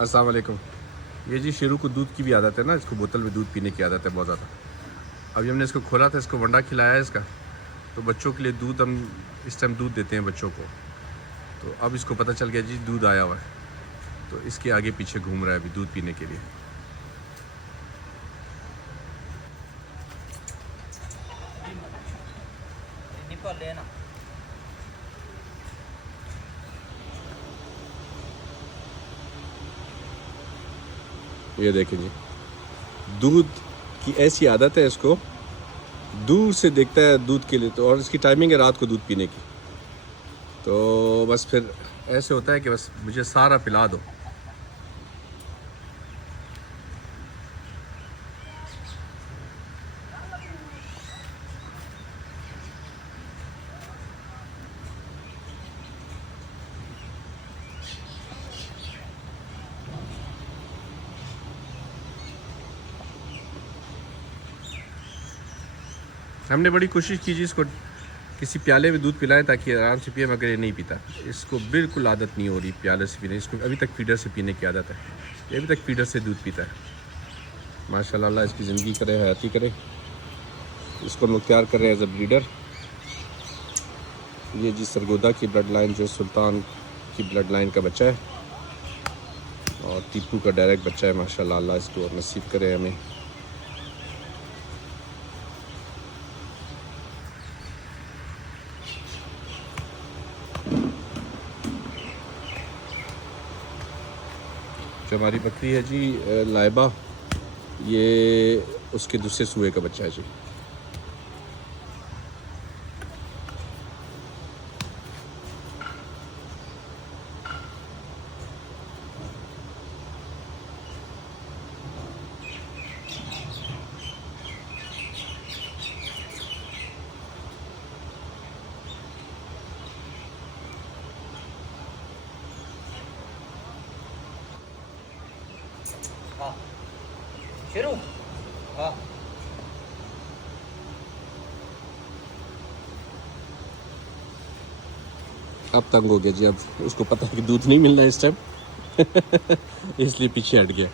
अस्सलाम वालेकुम। ये जी शेरू को दूध की भी आदत है ना, इसको बोतल में दूध पीने की आदत है बहुत ज़्यादा। अभी हमने इसको खोला था, इसको वंडा खिलाया है इसका, तो बच्चों के लिए दूध हम इस टाइम दूध देते हैं बच्चों को। तो अब इसको पता चल गया जी दूध आया हुआ है, तो इसके आगे पीछे घूम रहा है अभी दूध पीने के लिए। ये देखें जी, दूध की ऐसी आदत है इसको, दूर से देखता है दूध के लिए, तो और इसकी टाइमिंग है रात को दूध पीने की। तो बस फिर ऐसे होता है कि बस मुझे सारा पिला दो। हमने बड़ी कोशिश की जी इसको किसी प्याले में दूध पिलाएं ताकि आराम से पिए, मगर ये नहीं पीता। इसको बिल्कुल आदत नहीं हो रही प्याले से पीने, इसको अभी तक फीडर से पीने की आदत है। ये अभी तक फीडर से दूध पीता है। माशाल्लाह, अल्लाह इसकी ज़िंदगी करे, हयाती करे। इसको हम लोग तैयार कर रहे हैं एज अ ब्रीडर। ये जी सरगोदा की ब्लड लाइन, जो सुल्तान की ब्लड लाइन का बच्चा है, और टीपू का डायरेक्ट बच्चा है। माशाल्लाह, अल्लाह इसको नसीब करे हमें। जो हमारी बकरी है जी लाइबा, ये उसके दूसरे सूए का बच्चा है जी। हाँ शुरू। हाँ अब तंग हो गया जी, अब उसको पता है कि दूध नहीं मिल रहा है इस टाइम इसलिए पीछे हट गया।